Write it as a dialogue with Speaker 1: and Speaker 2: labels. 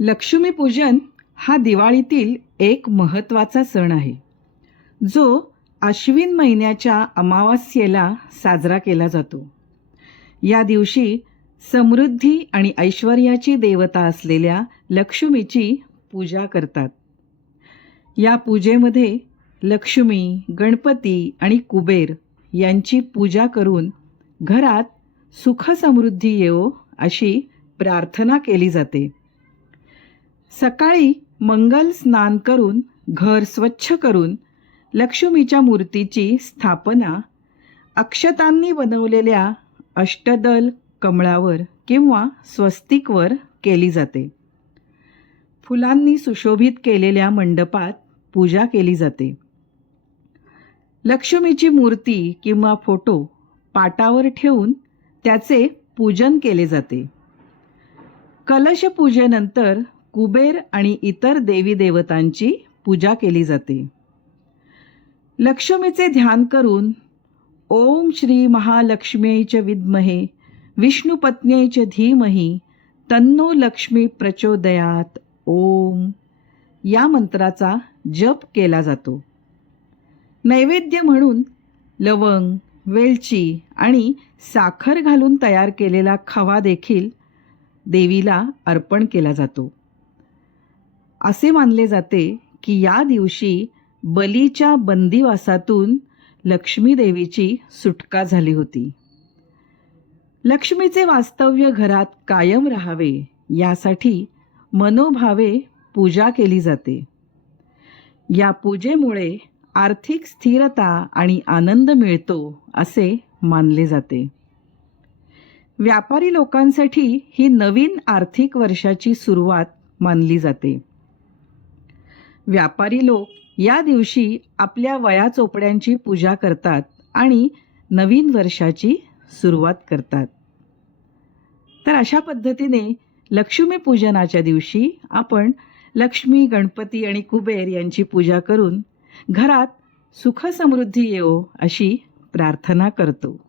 Speaker 1: लक्ष्मीपूजन हा दिवाळीतील एक महत्त्वाचा सण आहे. जो आश्विन महिन्याच्या अमावास्येला साजरा केला जातो. या दिवशी समृद्धी आणि ऐश्वर्याची देवता असलेल्या लक्ष्मीची पूजा करतात. या पूजेमध्ये लक्ष्मी गणपती आणि कुबेर यांची पूजा करून घरात सुखसमृद्धी येवो अशी प्रार्थना केली जाते. सकाळी मंगल स्नान करून घर स्वच्छ करून लक्ष्मीच्या मूर्तीची स्थापना अक्षतांनी बनवलेल्या अष्टदल कमळावर किंवा स्वस्तिकवर केली जाते. फुलांनी सुशोभित केलेल्या मंडपात पूजा केली जाते. लक्ष्मीची मूर्ती किंवा फोटो पाटावर ठेवून त्याचे पूजन केले जाते. कलशपूजेनंतर कुबेर आणि इतर देवी देवतांची पूजा केली जाते. लक्ष्मीचे ध्यान करून ओम श्री महालक्ष्मीच विद्महे विष्णुपत्न्यै धीमही तन्नो लक्ष्मी प्रचोदयात. ओम. या मंत्राचा जप केला जातो. नैवेद्य म्हणून लवंग वेलची आणि साखर घालून तयार केलेला खवा देखील देवीला अर्पण केला जातो. असे मानले जाते की या दिवशी बलीच्या बंदिवासातून लक्ष्मी देवीची सुटका झाली होती. लक्ष्मीचे वास्तव्य घरात कायम राहावे यासाठी मनोभावे पूजा केली जाते. या पूजेमुळे आर्थिक स्थिरता आणि आनंद मिळतो असे मानले जाते. व्यापारी लोकांसाठी ही नवीन आर्थिक वर्षाची सुरुवात मानली जाते. व्यापारी लोक या दिवशी आपल्या वया चोपड्यांची पूजा करतात आणि नवीन वर्षाची सुरुवात करतात. तर अशा पद्धतीने लक्ष्मीपूजनाच्या दिवशी आपण लक्ष्मी गणपती आणि कुबेर यांची पूजा करून घरात सुखसमृद्धी येवो अशी प्रार्थना करतो.